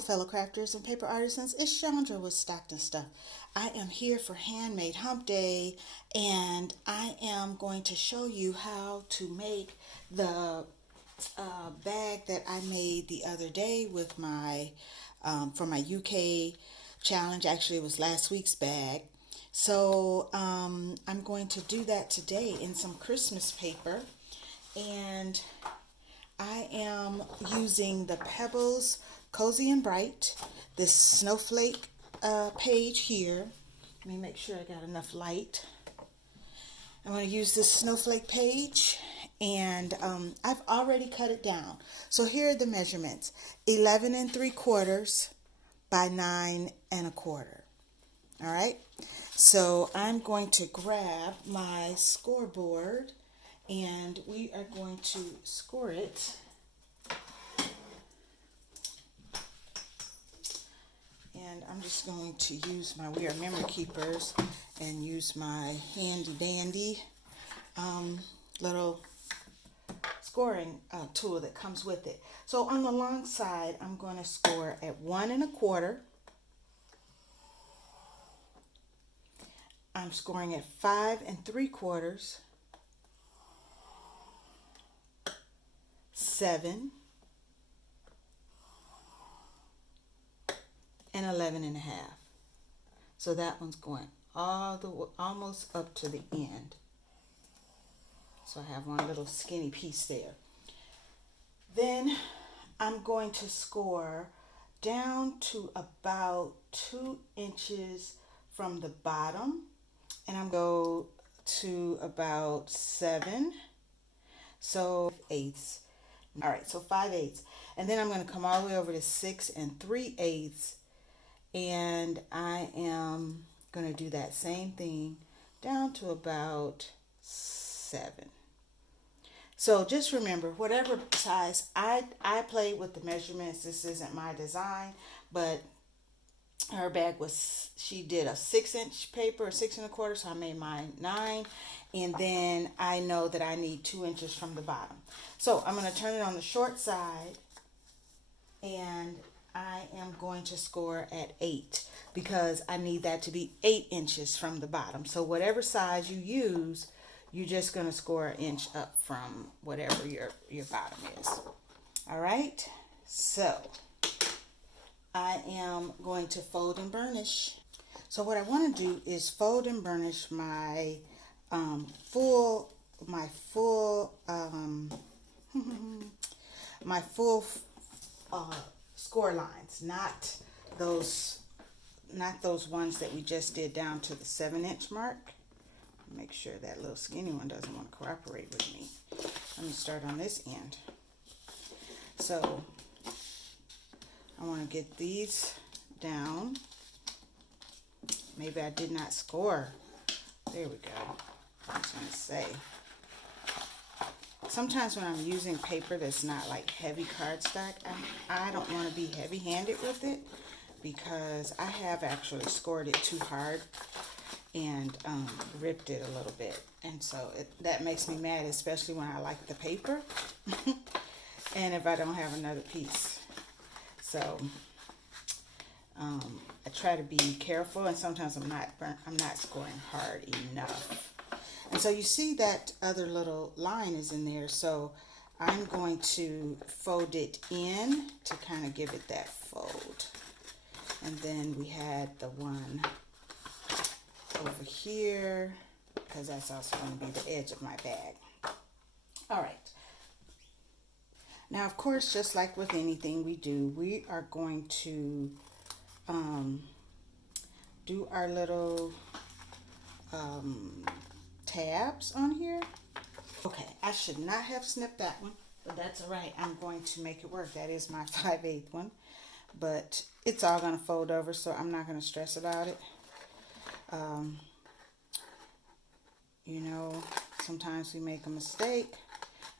fellow crafters and paper artisans. It's Chandra with Stockton Stuff. I am here for Handmade Hump Day, and I am going to show you how to make the bag that I made the other day with my for my UK challenge. Actually, it was last week's bag. So I'm going to do that today in some Christmas paper, and I am using the Pebbles Cozy and Bright, this snowflake page here. Let me make sure I got enough light. I'm going to use this snowflake page, and I've already cut it down. So here are the measurements: 11 3/4 by 9 1/4. All right. So I'm going to grab my scoreboard, and we are going to score it. And I'm just going to use my We Are Memory Keepers and use my handy dandy little scoring tool that comes with it. So on the long side, I'm going to score at 1 1/4. I'm scoring at 5 3/4, 7, and 11 1/2. So that one's going all the way, almost up to the end. So I have one little skinny piece there. Then I'm going to score down to about 2 inches from the bottom, and I'm going to go to about 7. So 5/8. All right, so 5/8. And then I'm going to come all the way over to 6 3/8. And I am going to do that same thing down to about 7. So just remember, whatever size, I played with the measurements. This isn't my design, but her bag was, she did a 6-inch paper, 6 1/4, so I made mine 9. And then I know that I need 2 inches from the bottom. So I'm going to turn it on the short side, and I am going to score at 8 because I need that to be 8 inches from the bottom. So whatever size you use, you're just going to score an inch up from whatever your bottom is. All right. So I am going to fold and burnish. So what I want to do is fold and burnish my full score lines, not those ones that we just did down to the 7-inch mark. Make sure that little skinny one doesn't want to cooperate with me. Let me start on this end. So I want to get these down. Maybe I did not score. There we go. I was going to say, sometimes when I'm using paper that's not like heavy cardstock, I don't want to be heavy-handed with it, because I have actually scored it too hard and ripped it a little bit. And so that makes me mad, especially when I like the paper and if I don't have another piece. So I try to be careful, and sometimes I'm not scoring hard enough. And so you see that other little line is in there, so I'm going to fold it in to kind of give it that fold. And then we had the one over here, because that's also going to be the edge of my bag. All right. Now, of course, just like with anything we do, we are going to do our little tabs on here. Okay, I should not have snipped that one, but that's all right. I'm going to make it work. That is my 5/8 one, but it's all going to fold over, so I'm not going to stress about it. You know, sometimes we make a mistake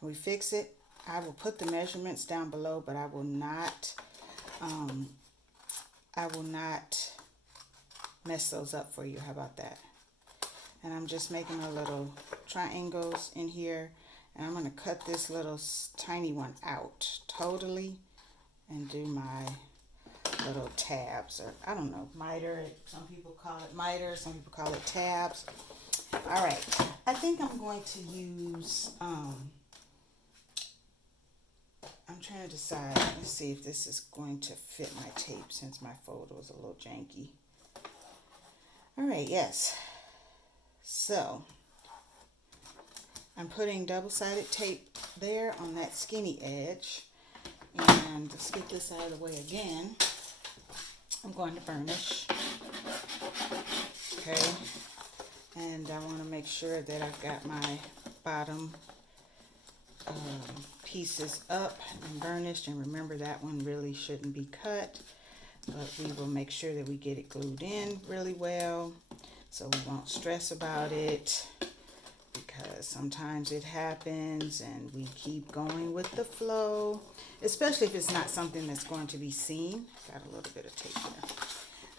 and we fix it. I will put the measurements down below, but I will not mess those up for you. How about that? And I'm just making a little triangles in here, and I'm going to cut this little tiny one out totally and do my little tabs, or I don't know, miter. Some people call it miter, some people call it tabs. All right, I think I'm going to use, I'm trying to decide, let's see if this is going to fit my tape since my folder was a little janky. All right, yes. So I'm putting double-sided tape there on that skinny edge. And let's get this out of the way again. I'm going to burnish. Okay. And I want to make sure that I've got my bottom pieces up and burnished. And remember, that one really shouldn't be cut. But we will make sure that we get it glued in really well. So we won't stress about it, because sometimes it happens and we keep going with the flow, especially if it's not something that's going to be seen. Got a little bit of tape there.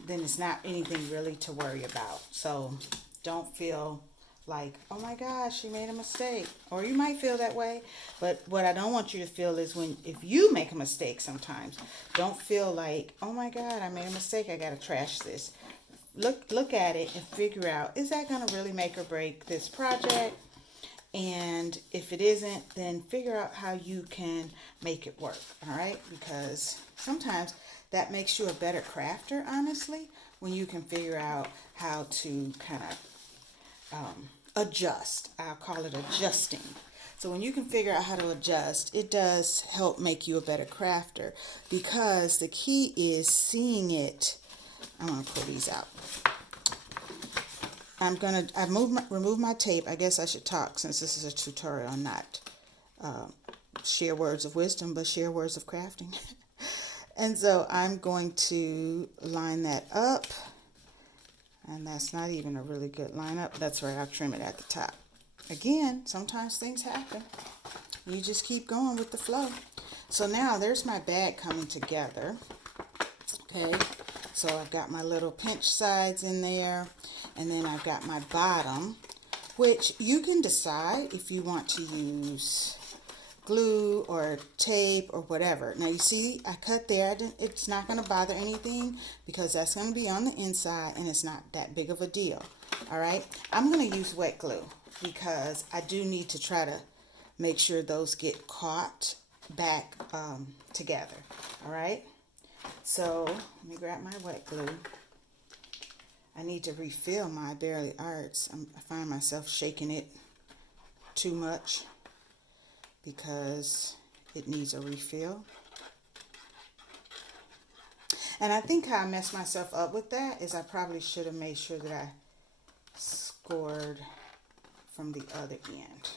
Then it's not anything really to worry about. So don't feel like, oh my gosh, she made a mistake. Or you might feel that way, but what I don't want you to feel is if you make a mistake sometimes, don't feel like, oh my God, I made a mistake, I gotta trash this. Look at it and figure out, is that going to really make or break this project? And if it isn't, then figure out how you can make it work, all right? Because sometimes that makes you a better crafter, honestly, when you can figure out how to kind of adjust. I'll call it adjusting. So when you can figure out how to adjust, it does help make you a better crafter, because the key is seeing it. I'm going to pull these out. I've removed my tape. I guess I should talk, since this is a tutorial, not share words of wisdom, but share words of crafting. And so I'm going to line that up. And that's not even a really good line up. That's right, I'll trim it at the top. Again, sometimes things happen. You just keep going with the flow. So now there's my bag coming together. Okay. So I've got my little pinch sides in there, and then I've got my bottom, which you can decide if you want to use glue or tape or whatever. Now you see I cut there. It's not going to bother anything, because that's going to be on the inside and it's not that big of a deal. All right. I'm going to use wet glue, because I do need to try to make sure those get caught back together. All right. So let me grab my wet glue. I need to refill my Barely Arts. I find myself shaking it too much because it needs a refill. And I think how I messed myself up with that is I probably should have made sure that I scored from the other end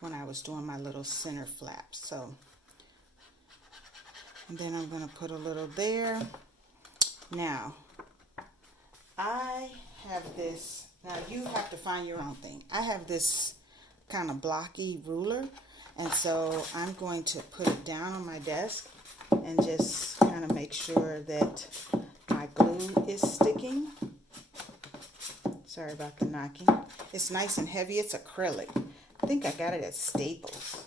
when I was doing my little center flaps. So, and then I'm going to put a little there. Now, I have this, now you have to find your own thing. I have this kind of blocky ruler, and so I'm going to put it down on my desk and just kind of make sure that my glue is sticking. Sorry about the knocking. It's nice and heavy. It's acrylic. I think I got it at Staples.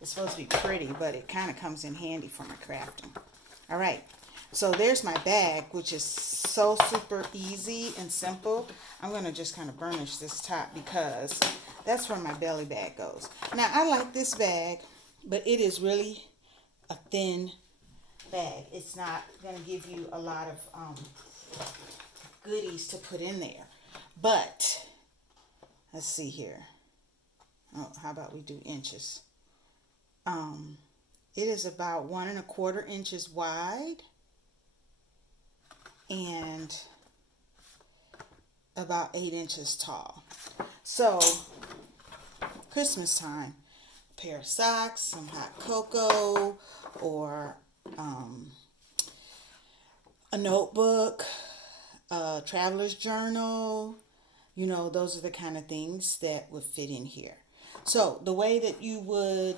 It's supposed to be pretty, but it kind of comes in handy for my crafting. All right. So there's my bag, which is so super easy and simple. I'm going to just kind of burnish this top because that's where my belly bag goes. Now, I like this bag, but it is really a thin bag. It's not going to give you a lot of goodies to put in there. But, let's see here. Oh, how about we do inches? It is about 1 1/4 inches wide and about 8 inches tall. So, Christmas time, a pair of socks, some hot cocoa, or a notebook, a traveler's journal, you know, those are the kind of things that would fit in here. So the way that you would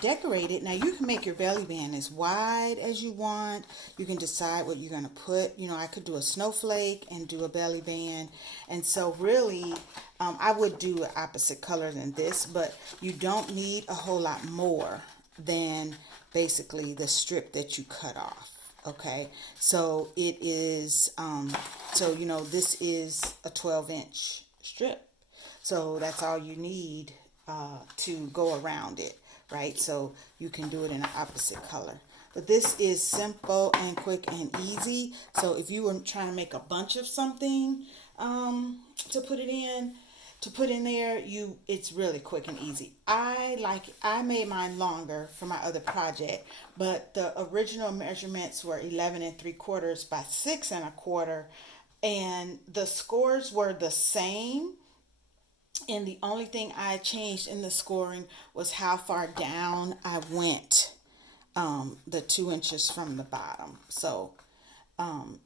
decorate it, now you can make your belly band as wide as you want. You can decide what you're going to put. You know, I could do a snowflake and do a belly band. And so really, I would do an opposite color than this, but you don't need a whole lot more than basically the strip that you cut off. Okay, so it is, so you know, this is a 12-inch strip. So that's all you need to go around it, right? So you can do it in an opposite color. But this is simple and quick and easy. So if you were trying to make a bunch of something to put it in, to put in there, it's really quick and easy. I made mine longer for my other project, but the original measurements were 11 3/4 by 6 1/4, and the scores were the same. And the only thing I changed in the scoring was how far down I went, the 2 inches from the bottom. So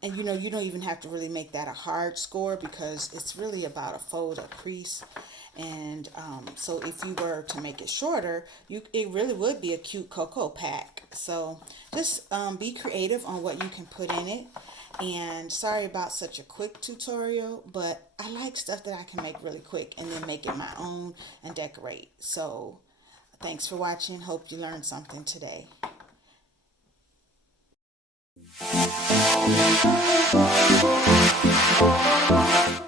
and you know, you don't even have to really make that a hard score because it's really about a fold, a crease. And so if you were to make it shorter, it really would be a cute cocoa pack. So just be creative on what you can put in it. And sorry about such a quick tutorial, but I like stuff that I can make really quick and then make it my own and decorate. So thanks for watching. Hope you learned something today. Thank you.